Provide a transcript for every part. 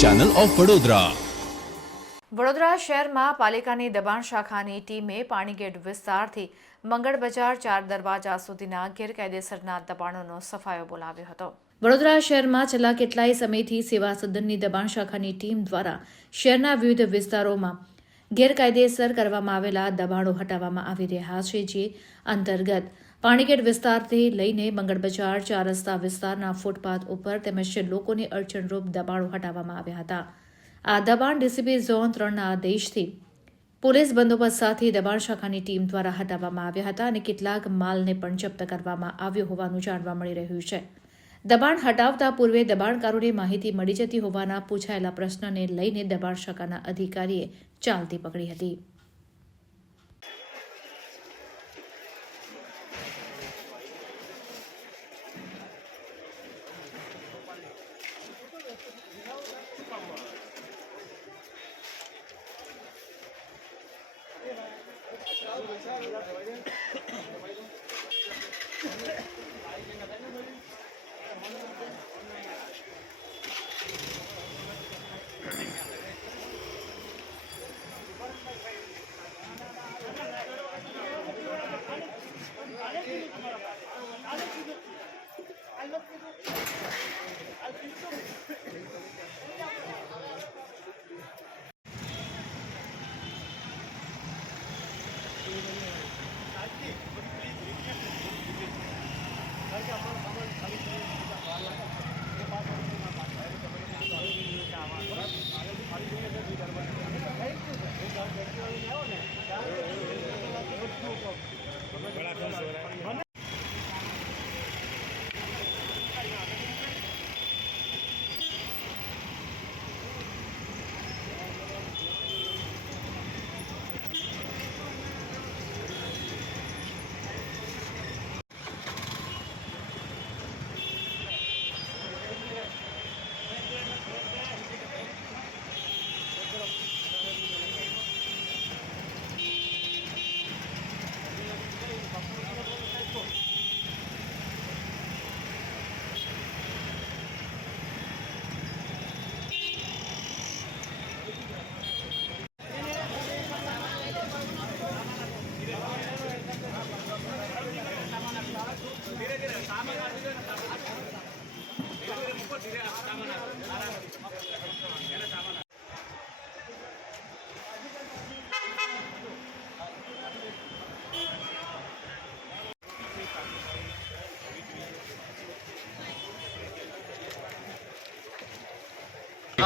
Channel of Vadodara. Vadodara શહેરમાં પાલિકાની દબાણ શાખાની ટીમે પાણીગેટ વિસ્તારથી મંગળ બજાર 4 દરવાજા સુધીના ગેરકાયદેસરના દબાણોનો સફાયો બોલાવ્યો હતો। વડોદરા શહેરમાં છેલ્લા કેટલાય સમયથી સેવા સદનની દબાણ શાખાની ટીમ દ્વારા શહેરના વિવિધ વિસ્તારોમાં ગેરકાયદેસર કરવામાં આવેલા દબાણો હટાવવામાં આવી રહ્યા છે, જે અંતર્ગત પાણીગેટ વિસ્તારથી લઈને મંગળ બજાર 4 રસ્તા વિસ્તારના ફૂટપાથ ઉપર તેમજ લોકોની અડચણરૂપ દબાણો હટાવવામાં આવ્યા હતા। આ દબાણ ડીસીપી ઝોન 3ના આદેશથી પોલીસ બંદોબસ્ત સાથે દબાણ શાખાની ટીમ દ્વારા હટાવવામાં આવ્યા હતા અને કેટલાક માલને પણ જપ્ત કરવામાં આવ્યો હોવાનું જાણવા મળી રહ્યું છે। દબાણ હટાવતા પૂર્વે દબાણકારોને માહિતી મળી જતી હોવાના પૂછાયેલા પ્રશ્નને લઈને દબાણ શાખાના અધિકારીએ ચાલતી પકડી હતી।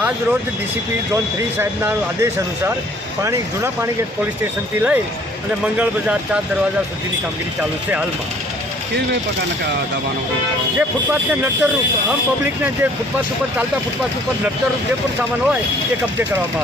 આજ રોજ ડીસીપી ઝોન 3 સાહેબના આદેશ અનુસાર જૂના પાણીગેટ પોલીસ સ્ટેશનથી લઈ અને મંગળ બજાર 4 દરવાજા સુધીની કામગીરી ચાલુ છે। હાલમાં કેવી પ્રકારના દબાણો જે ફૂટપાથને નડતરરૂપ આમ પબ્લિકને જે ફૂટપાથ ઉપર ચાલતા ફૂટપાથ ઉપર નડતરરૂપ જે પણ સામાન હોય એ કબજે કરવામાં આવે।